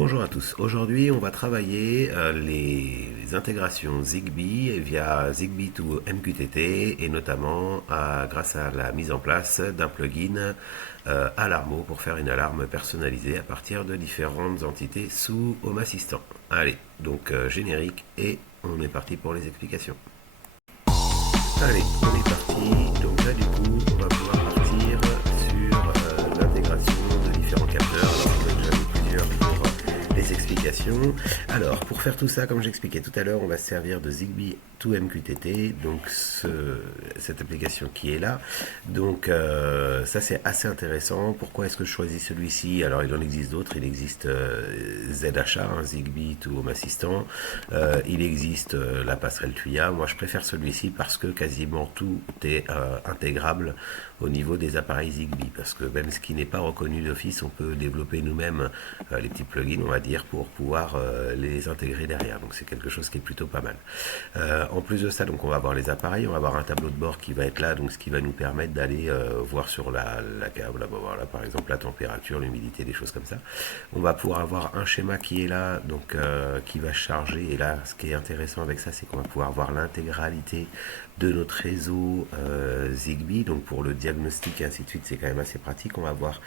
Bonjour à tous. Aujourd'hui, on va travailler les intégrations Zigbee via Zigbee to MQTT et notamment grâce à la mise en place d'un plugin Alarmo pour faire une alarme personnalisée à partir de différentes entités sous Home Assistant. Allez, donc générique et on est parti pour les explications. Allez, on est parti. Donc là, du coup, on va pouvoir partir sur l'intégration de différents capteurs. Alors, j'en ai plusieurs pour les explications. Alors, pour faire tout ça, comme j'expliquais tout à l'heure, on va se servir de Zigbee to MQTT, donc cette application qui est là. Donc, ça, c'est assez intéressant. Pourquoi est-ce que je choisis celui-ci? Alors, il en existe d'autres. Il existe ZHA, hein, Zigbee to Home Assistant. Il existe la passerelle Tuya. Moi, je préfère celui-ci parce que quasiment tout est intégrable au niveau des appareils Zigbee. Parce que même ce qui n'est pas reconnu d'office, on peut développer nous-mêmes les petits plugins, on va dire, pour pouvoir les intégrer derrière. Donc, c'est quelque chose qui est plutôt pas mal. En plus de ça, donc on va avoir les appareils, on va avoir un tableau de bord qui va être là, donc ce qui va nous permettre d'aller voir sur la câble, voilà, par exemple la température, l'humidité, des choses comme ça. On va pouvoir avoir un schéma qui est là, donc qui va charger. Et là, ce qui est intéressant avec ça, c'est qu'on va pouvoir avoir l'intégralité de notre réseau Zigbee. Donc pour le diagnostic et ainsi de suite, c'est quand même assez pratique. On va avoir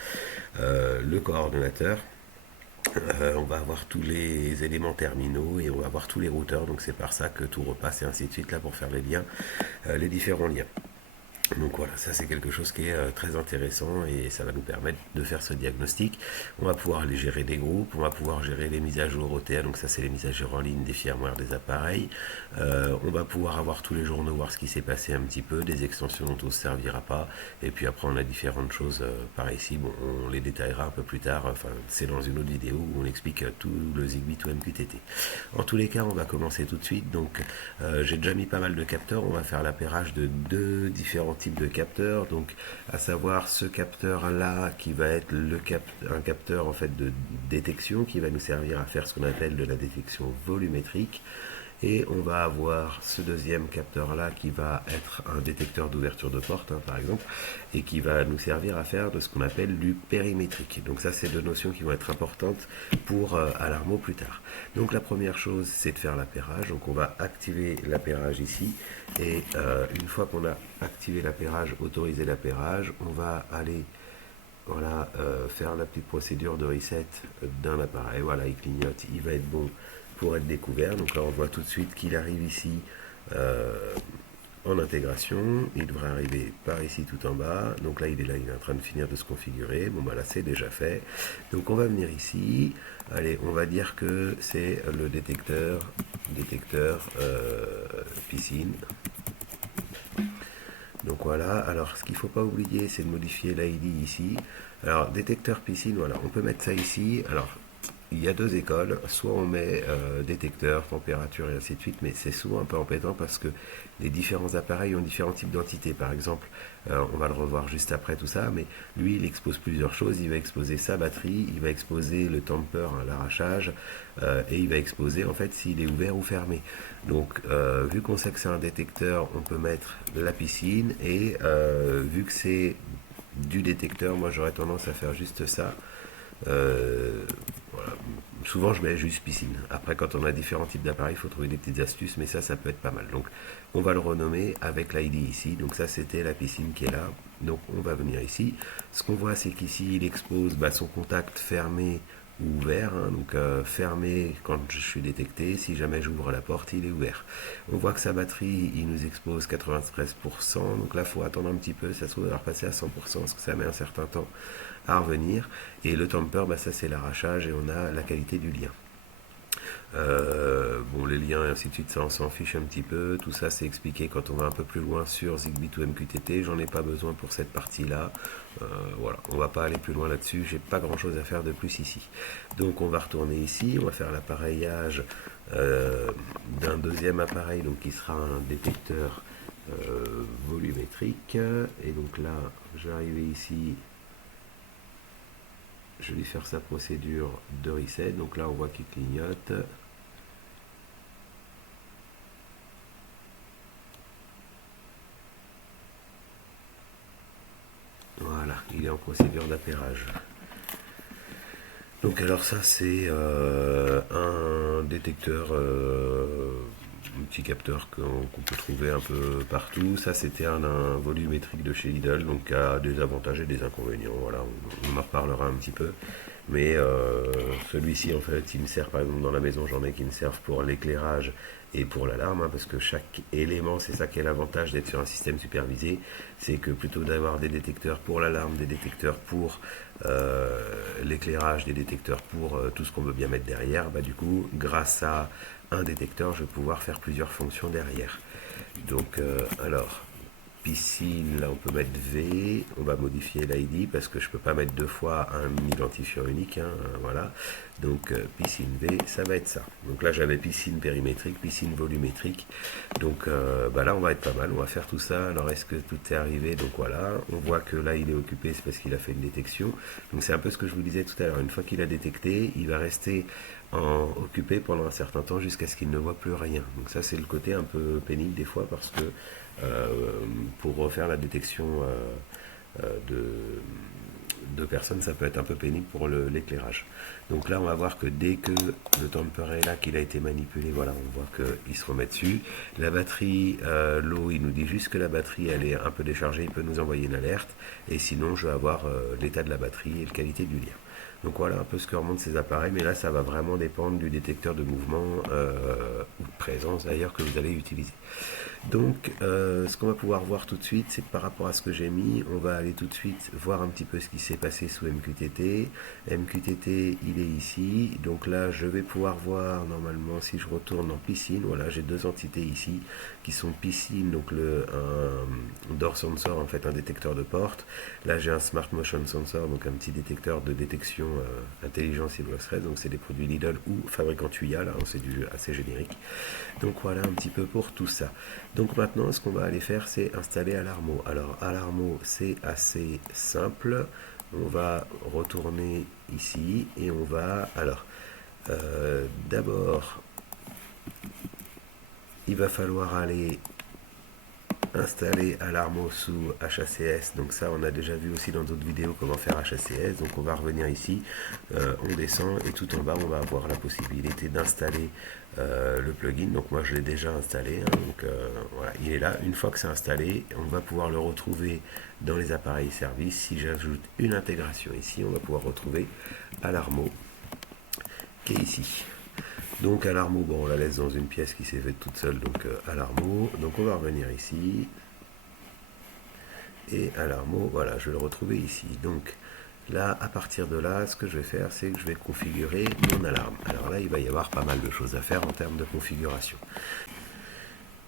le coordonnateur. On va avoir tous les éléments terminaux et on va avoir tous les routeurs, donc c'est par ça que tout repasse et ainsi de suite là pour faire les liens, les différents liens. Donc voilà, ça c'est quelque chose qui est très intéressant et ça va nous permettre de faire ce diagnostic. On va pouvoir aller gérer des groupes, on va pouvoir gérer les mises à jour OTA, donc ça c'est les mises à jour en ligne des firmware des appareils. On va pouvoir avoir tous les journaux, voir ce qui s'est passé un petit peu, des extensions dont on ne se servira pas. Et puis après on a différentes choses par ici, bon, on les détaillera un peu plus tard, enfin c'est dans une autre vidéo où on explique tout le Zigbee to MQTT. En tous les cas, on va commencer tout de suite. Donc j'ai déjà mis pas mal de capteurs, on va faire l'appairage de deux différents type de capteur, donc à savoir ce capteur là qui va être un capteur en fait de détection qui va nous servir à faire ce qu'on appelle de la détection volumétrique, et on va avoir ce deuxième capteur là qui va être un détecteur d'ouverture de porte, hein, par exemple, et qui va nous servir à faire de ce qu'on appelle du périmétrique. Donc ça, c'est deux notions qui vont être importantes pour Alarmo plus tard. Donc la première chose, c'est de faire l'appairage. Donc on va activer l'appairage ici, et une fois qu'on a activé l'appairage, autoriser l'appairage, on va aller voilà, faire la petite procédure de reset d'un appareil. Voilà, il clignote, il va être bon pour être découvert. Donc là, on voit tout de suite qu'il arrive ici en intégration. Il devrait arriver par ici tout en bas. Donc là, il est en train de finir de se configurer. Bon, bah là, c'est déjà fait. Donc on va venir ici. Allez, on va dire que c'est le détecteur piscine. Donc voilà, alors ce qu'il ne faut pas oublier, c'est de modifier l'ID ici. Alors détecteur piscine, voilà, on peut mettre ça ici. Alors il y a deux écoles, soit on met détecteur, température et ainsi de suite, mais c'est souvent un peu embêtant parce que les différents appareils ont différents types d'entités. Par exemple, on va le revoir juste après tout ça, mais lui il expose plusieurs choses. Il va exposer sa batterie, il va exposer le tamper, hein, l'arrachage, et il va exposer en fait s'il est ouvert ou fermé. Donc vu qu'on sait que c'est un détecteur, on peut mettre la piscine, et vu que c'est du détecteur, moi j'aurais tendance à faire juste ça. Voilà. Souvent, je mets juste piscine. Après, quand on a différents types d'appareils, il faut trouver des petites astuces, mais ça peut être pas mal. Donc, on va le renommer avec l'ID ici. Donc, ça, c'était la piscine qui est là. Donc, on va venir ici. Ce qu'on voit, c'est qu'ici, il expose son contact fermé ou ouvert. Hein. Donc, fermé quand je suis détecté. Si jamais j'ouvre la porte, il est ouvert. On voit que sa batterie, il nous expose 93%. Donc là, il faut attendre un petit peu. Ça se trouve, va repasser à 100% parce que ça met un certain temps à revenir. Et le tamper, ça c'est l'arrachage et on a la qualité du lien. Bon, les liens et ainsi de suite, ça on s'en fiche un petit peu. Tout ça c'est expliqué quand on va un peu plus loin sur Zigbee to MQTT. J'en ai pas besoin pour cette partie-là. Voilà, on va pas aller plus loin là-dessus. J'ai pas grand-chose à faire de plus ici. Donc on va retourner ici. On va faire l'appareillage d'un deuxième appareil, donc qui sera un détecteur volumétrique. Et donc là, je vais arriver ici. Je vais faire sa procédure de reset. Donc là, on voit qu'il clignote. Voilà, il est en procédure d'appairage. Donc alors ça c'est un détecteur, un petit capteur qu'on peut trouver un peu partout. Ça c'était un volumétrique de chez Lidl, donc qui a des avantages et des inconvénients. Voilà, on en reparlera un petit peu. Mais celui-ci en fait il me sert par exemple dans la maison, j'en ai qui me servent pour l'éclairage et pour l'alarme, hein, parce que chaque élément, c'est ça qui est l'avantage d'être sur un système supervisé, c'est que plutôt d'avoir des détecteurs pour l'alarme, des détecteurs pour l'éclairage, des détecteurs pour tout ce qu'on veut bien mettre derrière, bah, du coup, grâce à un détecteur, je vais pouvoir faire plusieurs fonctions derrière. Donc, alors, piscine, là on peut mettre V, on va modifier l'ID parce que je peux pas mettre deux fois un identifiant unique, hein, voilà. Donc piscine V, ça va être ça. Donc là j'avais piscine périmétrique, piscine volumétrique. Donc bah là on va être pas mal, on va faire tout ça. Alors est-ce que tout est arrivé? Donc voilà, on voit que là il est occupé, c'est parce qu'il a fait une détection. Donc c'est un peu ce que je vous disais tout à l'heure, une fois qu'il a détecté, il va rester occupé pendant un certain temps jusqu'à ce qu'il ne voit plus rien. Donc ça c'est le côté un peu pénible des fois parce que euh, pour refaire la détection de personnes, ça peut être un peu pénible pour l'éclairage. Donc là, on va voir que dès que le tamper est là, qu'il a été manipulé, voilà, on voit qu'il se remet dessus. La batterie, l'eau, il nous dit juste que la batterie, elle est un peu déchargée, il peut nous envoyer une alerte. Et sinon, je vais avoir l'état de la batterie et la qualité du lien. Donc voilà un peu ce que remontent ces appareils, mais là ça va vraiment dépendre du détecteur de mouvement ou de présence d'ailleurs que vous allez utiliser. Donc ce qu'on va pouvoir voir tout de suite, c'est que par rapport à ce que j'ai mis, on va aller tout de suite voir un petit peu ce qui s'est passé sous MQTT. MQTT il est ici, donc là je vais pouvoir voir normalement si je retourne en piscine, voilà j'ai deux entités ici qui sont piscine, donc un door sensor en fait un détecteur de porte. Là j'ai un smart motion sensor, donc un petit détecteur de détection intelligence et voice thread, donc c'est des produits Lidl ou fabricant Tuya, là c'est du assez générique. Donc voilà un petit peu pour tout ça. Donc maintenant ce qu'on va aller faire c'est installer Alarmo. Alors Alarmo c'est assez simple, on va retourner ici et on va alors d'abord il va falloir aller installer Alarmo sous HACS. Donc ça, on a déjà vu aussi dans d'autres vidéos comment faire HACS. Donc on va revenir ici, on descend et tout en bas, on va avoir la possibilité d'installer le plugin. Donc moi, je l'ai déjà installé. Hein, donc voilà, il est là. Une fois que c'est installé, on va pouvoir le retrouver dans les appareils services. Si j'ajoute une intégration ici, on va pouvoir retrouver Alarmo qui est ici. Donc Alarmo, bon, on la laisse dans une pièce qui s'est faite toute seule, donc Alarmo. Donc on va revenir ici. Et Alarmo, voilà, je vais le retrouver ici. Donc là, à partir de là, ce que je vais faire, c'est que je vais configurer mon alarme. Alors là, il va y avoir pas mal de choses à faire en termes de configuration.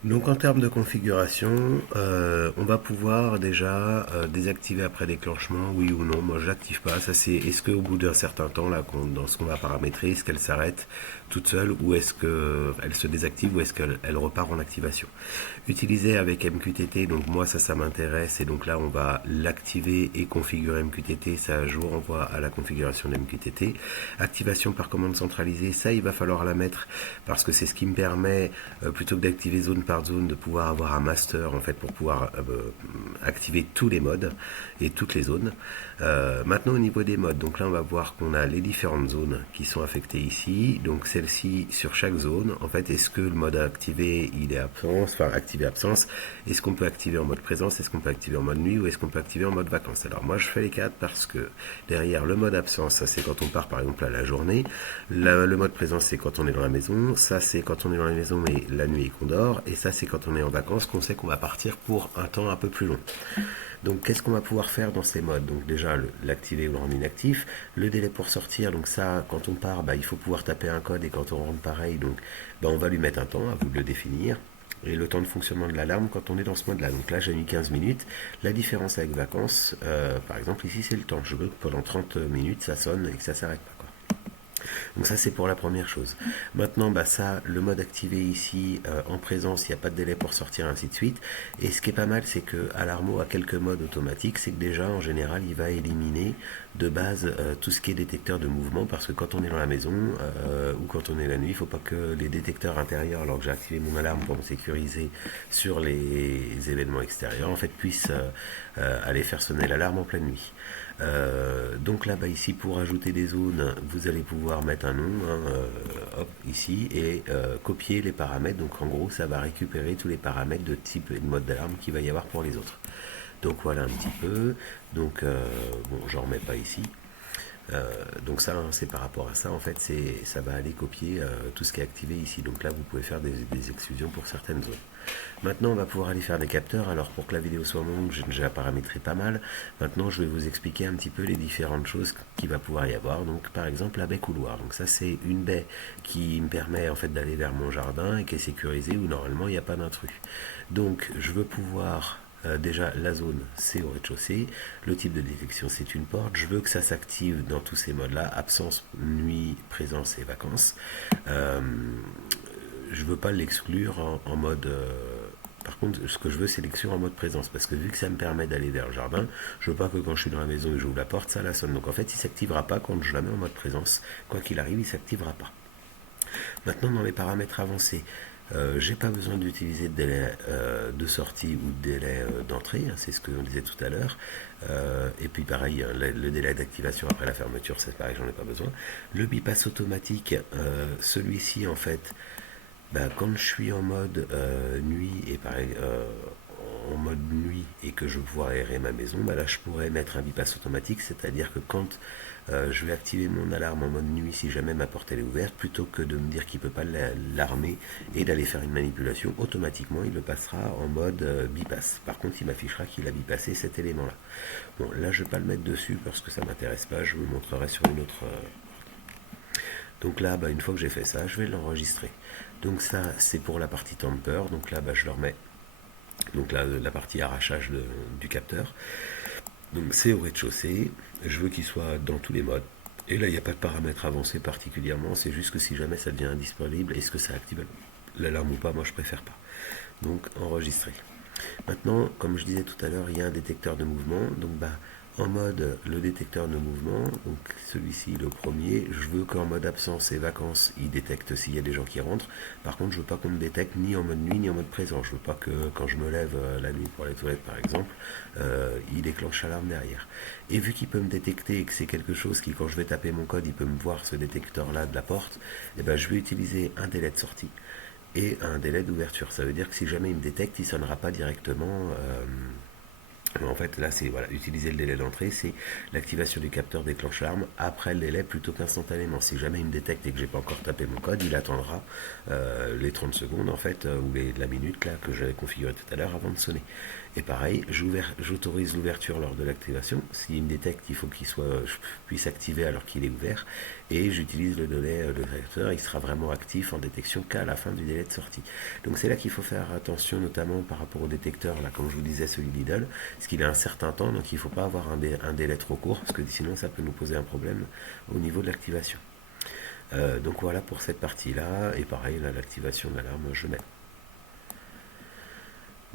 Donc en termes de configuration, on va pouvoir déjà désactiver après déclenchement, oui ou non. Moi je l'active pas, ça c'est est-ce qu'au bout d'un certain temps, là, dans ce qu'on va paramétrer, est-ce qu'elle s'arrête toute seule ou est-ce qu'elle se désactive ou est-ce qu'elle repart en activation. Utiliser avec MQTT, donc moi ça m'intéresse et donc là on va l'activer et configurer MQTT, ça je vous renvoie à la configuration de MQTT. Activation par commande centralisée, ça il va falloir la mettre parce que c'est ce qui me permet, plutôt que d'activer zone par zone, de pouvoir avoir un master en fait pour pouvoir activer tous les modes et toutes les zones. Maintenant au niveau des modes, donc là on va voir qu'on a les différentes zones qui sont affectées ici, donc celle-ci sur chaque zone, en fait est-ce que le mode activé il est absence, enfin activé absence, est-ce qu'on peut activer en mode présence, est-ce qu'on peut activer en mode nuit ou est-ce qu'on peut activer en mode vacances. Alors moi je fais les quatre parce que derrière le mode absence, ça c'est quand on part par exemple à la journée, le mode présence c'est quand on est dans la maison, ça c'est quand on est dans la maison mais la nuit et qu'on dort, et ça c'est quand on est en vacances qu'on sait qu'on va partir pour un temps un peu plus long. Donc qu'est-ce qu'on va pouvoir faire dans ces modes? Donc déjà l'activer ou le rendre inactif, le délai pour sortir, donc ça quand on part, il faut pouvoir taper un code et quand on rentre pareil, donc on va lui mettre un temps, à vous de le définir. Et le temps de fonctionnement de l'alarme quand on est dans ce mode là. Donc là j'ai mis 15 minutes. La différence avec vacances, par exemple ici c'est le temps. Je veux que pendant 30 minutes ça sonne et que ça s'arrête pas. Donc ça c'est pour la première chose. Maintenant ça, le mode activé ici en présence, il n'y a pas de délai pour sortir ainsi de suite. Et ce qui est pas mal c'est que Alarmo a quelques modes automatiques, c'est que déjà en général il va éliminer de base tout ce qui est détecteur de mouvement, parce que quand on est dans la maison ou quand on est la nuit, il ne faut pas que les détecteurs intérieurs, alors que j'ai activé mon alarme pour me sécuriser sur les événements extérieurs, en fait puissent aller faire sonner l'alarme en pleine nuit. Donc là, ici, pour ajouter des zones, vous allez pouvoir mettre un nom, hein, hop, ici, et copier les paramètres. Donc en gros, ça va récupérer tous les paramètres de type et de mode d'alarme qu'il va y avoir pour les autres. Donc voilà un petit peu. Donc bon, j'en remets pas ici. Donc ça, hein, c'est par rapport à ça, en fait, ça va aller copier tout ce qui est activé ici. Donc là, vous pouvez faire des exclusions pour certaines zones. Maintenant, on va pouvoir aller faire des capteurs. Alors, pour que la vidéo soit longue, j'ai déjà paramétré pas mal. Maintenant, je vais vous expliquer un petit peu les différentes choses qu'il va pouvoir y avoir. Donc, par exemple, la baie couloir. Donc ça, c'est une baie qui me permet en fait d'aller vers mon jardin et qui est sécurisée où normalement il n'y a pas d'intrus. Donc, je veux pouvoir déjà, la zone, c'est au rez-de-chaussée. Le type de détection, c'est une porte. Je veux que ça s'active dans tous ces modes-là. Absence, nuit, présence et vacances. Je ne veux pas l'exclure en mode... par contre, ce que je veux, c'est l'exclure en mode présence. Parce que vu que ça me permet d'aller vers le jardin, je veux pas que quand je suis dans la maison et j'ouvre la porte, ça la sonne. Donc en fait, il ne s'activera pas quand je la mets en mode présence. Quoi qu'il arrive, il ne s'activera pas. Maintenant, dans les paramètres avancés, j'ai pas besoin d'utiliser de délai de sortie ou de délai d'entrée, hein, c'est ce que on disait tout à l'heure. Et puis pareil, hein, le délai d'activation après la fermeture, c'est pareil, j'en ai pas besoin. Le bypass automatique, celui-ci en fait, quand je suis en mode nuit et pareil, en mode nuit et que je veux pouvoir aérer ma maison, là je pourrais mettre un bypass automatique, c'est-à-dire que quand je vais activer mon alarme en mode nuit si jamais ma porte elle est ouverte, plutôt que de me dire qu'il ne peut pas l'armer et d'aller faire une manipulation, automatiquement il le passera en mode bypass. Par contre, il m'affichera qu'il a bypassé cet élément-là. Bon, là je ne vais pas le mettre dessus parce que ça ne m'intéresse pas, je vous montrerai sur une autre... Donc là, une fois que j'ai fait ça, je vais l'enregistrer. Donc ça, c'est pour la partie tamper. Donc là, je le remets. Donc là, la partie arrachage du capteur. Donc c'est au rez-de-chaussée. Je veux qu'il soit dans tous les modes. Et là, il n'y a pas de paramètres avancés particulièrement. C'est juste que si jamais ça devient indisponible, est-ce que ça active l'alarme ou pas? Moi, je préfère pas. Donc enregistrer. Maintenant, comme je disais tout à l'heure, il y a un détecteur de mouvement. Donc en mode le détecteur de mouvement, donc celui-ci le premier, je veux qu'en mode absence et vacances, il détecte s'il y a des gens qui rentrent. Par contre, je veux pas qu'on me détecte ni en mode nuit ni en mode présent. Je veux pas que quand je me lève la nuit pour les toilettes par exemple, il déclenche l'alarme derrière. Et vu qu'il peut me détecter et que c'est quelque chose qui, quand je vais taper mon code, il peut me voir ce détecteur-là de la porte, je vais utiliser un délai de sortie et un délai d'ouverture. Ça veut dire que si jamais il me détecte, il ne sonnera pas directement. En fait, là, c'est voilà, utiliser le délai d'entrée, c'est l'activation du capteur déclenche l'arme après le délai plutôt qu'instantanément. Si jamais il me détecte et que j'ai pas encore tapé mon code, il attendra les 30 secondes en fait, ou la minute là que j'avais configuré tout à l'heure avant de sonner. Et pareil, j'autorise l'ouverture lors de l'activation. S'il me détecte, il faut je puisse activer alors qu'il est ouvert. Et j'utilise le délai de capteur, il sera vraiment actif en détection qu'à la fin du délai de sortie. Donc c'est là qu'il faut faire attention, notamment par rapport au détecteur, là, comme je vous disais, celui Lidl, parce qu'il a un certain temps, donc il ne faut pas avoir un délai trop court, parce que sinon ça peut nous poser un problème au niveau de l'activation. Donc voilà pour cette partie-là, et pareil, là, l'activation de l'alarme, je mets.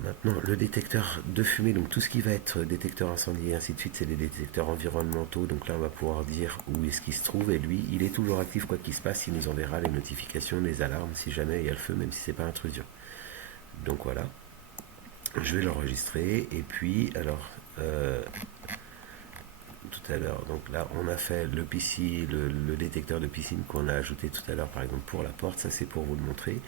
Maintenant, le détecteur de fumée, donc tout ce qui va être détecteur incendie et ainsi de suite, c'est des détecteurs environnementaux. Donc là, on va pouvoir dire où est-ce qu'il se trouve. Et lui, il est toujours actif quoi qu'il se passe. Il nous enverra les notifications, les alarmes si jamais il y a le feu, même si c'est pas intrusion. Donc voilà, je vais l'enregistrer. Et puis, alors, tout à l'heure, donc là, on a fait le PC, le détecteur de piscine qu'on a ajouté tout à l'heure, par exemple pour la porte. Ça, c'est pour vous le montrer.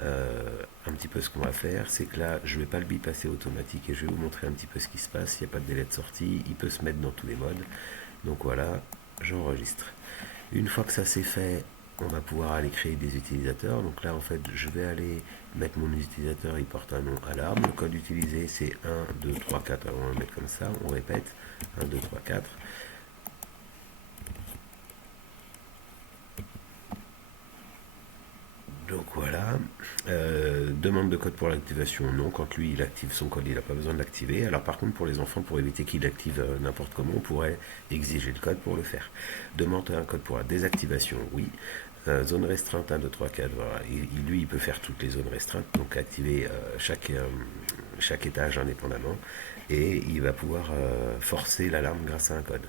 Un petit peu ce qu'on va faire, c'est que là je ne vais pas le bypasser automatique et je vais vous montrer un petit peu ce qui se passe. Il n'y a pas de délai de sortie, il peut se mettre dans tous les modes. Donc voilà, j'enregistre. Une fois que ça c'est fait, on va pouvoir aller créer des utilisateurs. Donc là en fait je vais aller mettre mon utilisateur, il porte un nom alarme. Le code utilisé c'est 1, 2, 3, 4. Alors on va le mettre comme ça, on répète 1, 2, 3, 4. Donc voilà, demande de code pour l'activation, non, quand lui il active son code, il n'a pas besoin de l'activer. Alors par contre pour les enfants, pour éviter qu'il active n'importe comment, on pourrait exiger le code pour le faire. Demande un code pour la désactivation, oui. Zone restreinte 1, 2, 3, 4, voilà. Lui il peut faire toutes les zones restreintes, donc activer chaque étage indépendamment, et il va pouvoir forcer l'alarme grâce à un code.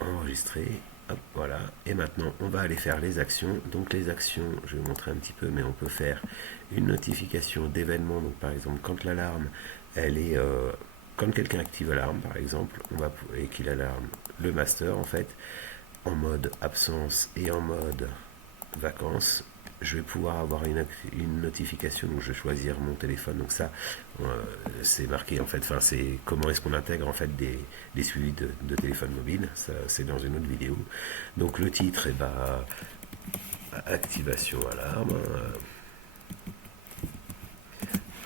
enregistrer. Hop, voilà. Et maintenant, on va aller faire les actions. Donc les actions, je vais vous montrer un petit peu, mais on peut faire une notification d'événement. Donc par exemple, quand l'alarme, elle est... quand quelqu'un active l'alarme, par exemple, et qu'il alarme le master, en fait, en mode absence et en mode vacances, je vais pouvoir avoir une notification. Donc je vais choisir mon téléphone. Donc ça, euh, c'est marqué en fait. Enfin, c'est comment est-ce qu'on intègre en fait des suivis de téléphone mobile. Ça, c'est dans une autre vidéo. Donc le titre, et bah, activation alarme.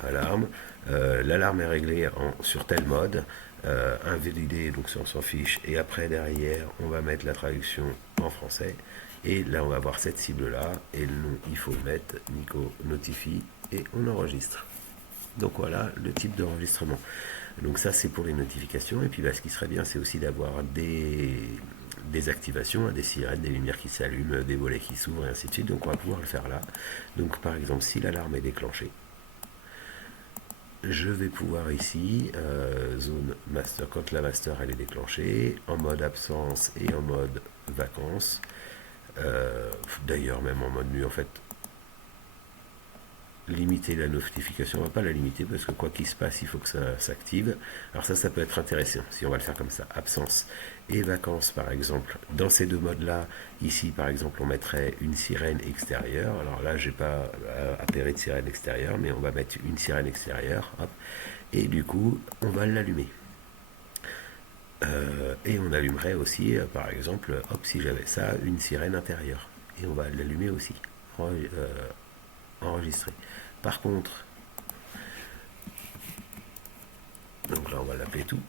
Alarme. L'alarme est réglée sur tel mode. Invalidé, donc ça on s'en fiche. Et après, derrière, on va mettre la traduction en français. Et là, on va avoir cette cible-là. Et le nom, il faut mettre Nico Notify. Et on enregistre. Donc voilà le type d'enregistrement. Donc ça, c'est pour les notifications. Et puis bah, ce qui serait bien, c'est aussi d'avoir des activations, des sirènes, des lumières qui s'allument, des volets qui s'ouvrent et ainsi de suite. Donc on va pouvoir le faire là. Donc par exemple, si l'alarme est déclenchée, je vais pouvoir ici, zone master, quand la master elle est déclenchée, en mode absence et en mode vacances, d'ailleurs même en mode nuit en fait, limiter la notification, on va pas la limiter parce que quoi qu'il se passe, il faut que ça s'active. Alors ça peut être intéressant si on va le faire comme ça, absence et vacances par exemple. Dans ces deux modes-là, ici par exemple, on mettrait une sirène extérieure. Alors là, j'ai pas appairé de sirène extérieure, mais on va mettre une sirène extérieure, hop, et du coup, on va l'allumer. Et on allumerait aussi, par exemple, hop, si j'avais ça, une sirène intérieure. Et on va l'allumer aussi, enregistrer. Par contre, donc là on va l'appeler tout.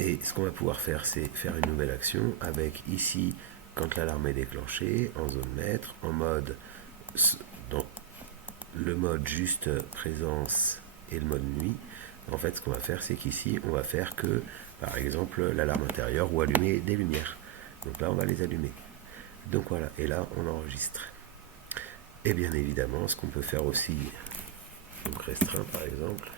Et ce qu'on va pouvoir faire, c'est faire une nouvelle action avec ici, quand l'alarme est déclenchée, en zone maître, en mode, dans le mode juste présence et le mode nuit. En fait, ce qu'on va faire, c'est qu'ici, on va faire que, par exemple, l'alarme intérieure ou allumer des lumières. Donc là, on va les allumer. Donc voilà, et là, on enregistre. Et bien évidemment, ce qu'on peut faire aussi, donc restreint par exemple,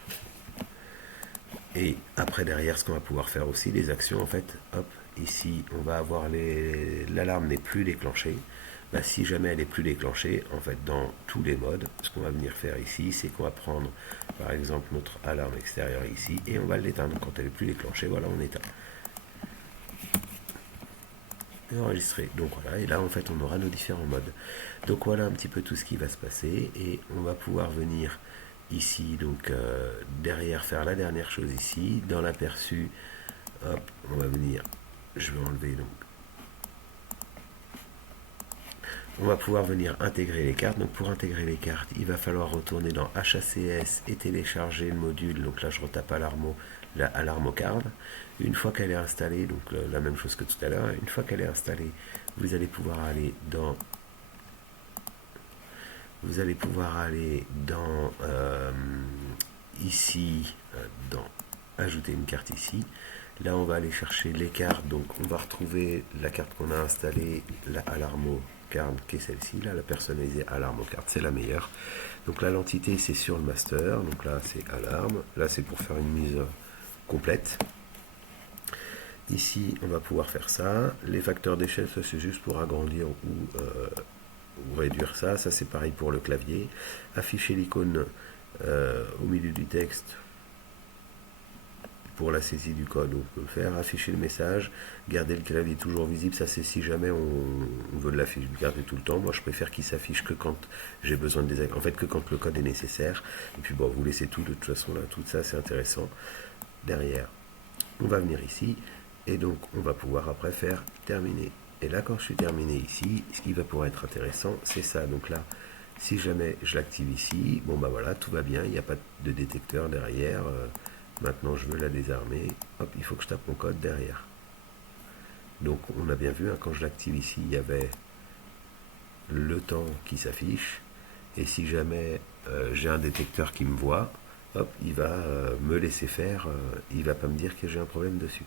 et après derrière, ce qu'on va pouvoir faire aussi, les actions en fait, hop, ici on va avoir l'alarme n'est plus déclenchée. Bah, si jamais elle est plus déclenchée, en fait dans tous les modes, ce qu'on va venir faire ici, c'est qu'on va prendre par exemple notre alarme extérieure ici et on va l'éteindre quand elle est plus déclenchée. Voilà, on éteint. Et enregistrer. Donc voilà, et là en fait on aura nos différents modes. Donc voilà un petit peu tout ce qui va se passer et on va pouvoir venir ici, donc derrière faire la dernière chose ici, dans l'aperçu, hop, on va venir, je vais enlever donc, on va pouvoir venir intégrer les cartes. Donc pour intégrer les cartes, il va falloir retourner dans HACS et télécharger le module. Donc là je retape Alarmo Card. Une fois qu'elle est installée, donc la même chose que tout à l'heure, une fois qu'elle est installée, vous allez pouvoir aller dans ici, dans ajouter une carte ici. Là, on va aller chercher les cartes. Donc, on va retrouver la carte qu'on a installée, la Alarmo Card, qui est celle-ci. Là, la personnalisée Alarmo Card, c'est la meilleure. Donc là, l'entité, c'est sur le master. Donc là, c'est Alarme. Là, c'est pour faire une mise complète. Ici, on va pouvoir faire ça. Les facteurs d'échelle, ça c'est juste pour agrandir ou réduire ça. Ça c'est pareil pour le clavier. Afficher l'icône au milieu du texte pour la saisie du code, on peut le faire. Afficher le message, garder le clavier toujours visible, ça c'est si jamais on veut l'afficher, garder tout le temps. Moi je préfère qu'il s'affiche que quand j'ai besoin de désactiver, en fait que quand le code est nécessaire. Et puis bon, vous laissez tout de toute façon là, tout ça c'est intéressant. Derrière, on va venir ici et donc on va pouvoir après faire terminer. Et là quand je suis terminé ici, ce qui va pouvoir être intéressant, c'est ça. Donc là, si jamais je l'active ici, bon bah voilà, tout va bien, il n'y a pas de détecteur derrière. Maintenant je veux la désarmer, hop, il faut que je tape mon code derrière. Donc on a bien vu, hein, quand je l'active ici, il y avait le temps qui s'affiche. Et si jamais j'ai un détecteur qui me voit, hop, il va me laisser faire, il va pas me dire que j'ai un problème dessus.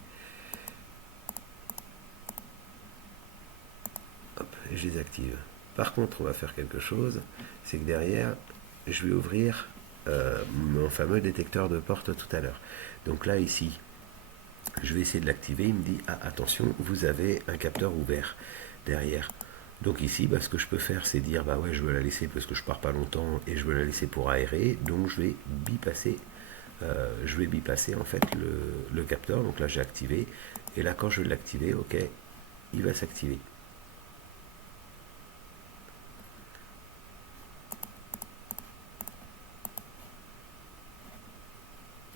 Hop, et je les active. Par contre, on va faire quelque chose, c'est que derrière, je vais ouvrir mon fameux détecteur de porte tout à l'heure. Donc là, ici, Je vais essayer de l'activer, il me dit ah attention, vous avez un capteur ouvert derrière. Donc ici, ce que je peux faire, c'est dire bah ouais, je veux la laisser parce que je pars pas longtemps et je veux la laisser pour aérer, donc je vais bypasser en fait le capteur. Donc là j'ai activé, et là quand je vais l'activer, ok, il va s'activer.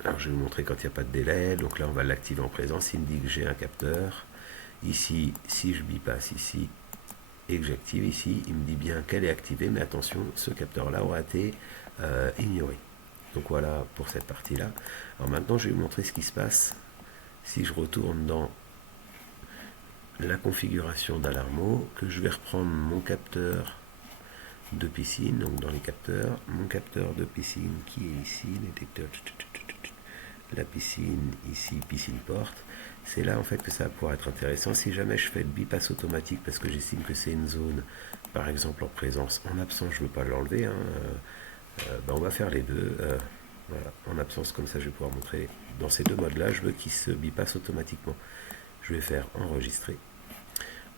Alors je vais vous montrer quand il n'y a pas de délai. Donc là on va l'activer en présence. Il me dit que j'ai un capteur. Ici, si je bypasse ici et que j'active ici, il me dit bien qu'elle est activée, mais attention, ce capteur-là aura été ignoré. Donc voilà pour cette partie-là. Alors maintenant, je vais vous montrer ce qui se passe si je retourne dans la configuration d'Alarmo, que je vais reprendre mon capteur de piscine, donc dans les capteurs, mon capteur de piscine qui est ici, détecteur, la piscine, ici, piscine porte. C'est là en fait que ça va pouvoir être intéressant. Si jamais je fais le bypass automatique parce que j'estime que c'est une zone, par exemple en présence, en absence, je ne veux pas l'enlever, hein, on va faire les deux. Voilà, en absence, comme ça je vais pouvoir montrer. Dans ces deux modes-là, je veux qu'il se bypass automatiquement. Je vais faire enregistrer.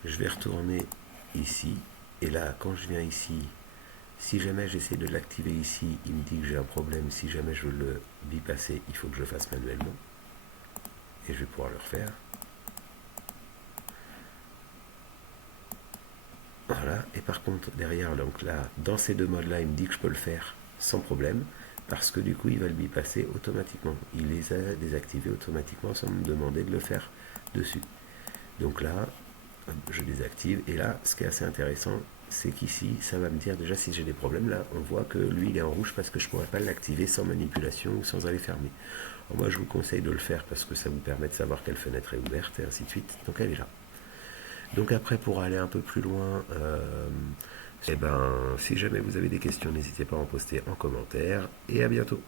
Je vais retourner ici. Et là, quand je viens ici, si jamais j'essaie de l'activer ici, il me dit que j'ai un problème. Si jamais je veux le bypasser, il faut que je le fasse manuellement. Et je vais pouvoir le refaire. Voilà. Et par contre, derrière, donc là, dans ces deux modes-là, il me dit que je peux le faire sans problème. Parce que du coup, il va le bypasser automatiquement. Il les a désactivés automatiquement sans me demander de le faire dessus. Donc là, je désactive. Et là, ce qui est assez intéressant, c'est qu'ici, ça va me dire déjà si j'ai des problèmes. Là, on voit que lui, il est en rouge parce que je ne pourrais pas l'activer sans manipulation ou sans aller fermer. Alors moi, je vous conseille de le faire parce que ça vous permet de savoir quelle fenêtre est ouverte et ainsi de suite. Donc elle est là. Donc après, pour aller un peu plus loin, si jamais vous avez des questions, n'hésitez pas à en poster en commentaire. Et à bientôt.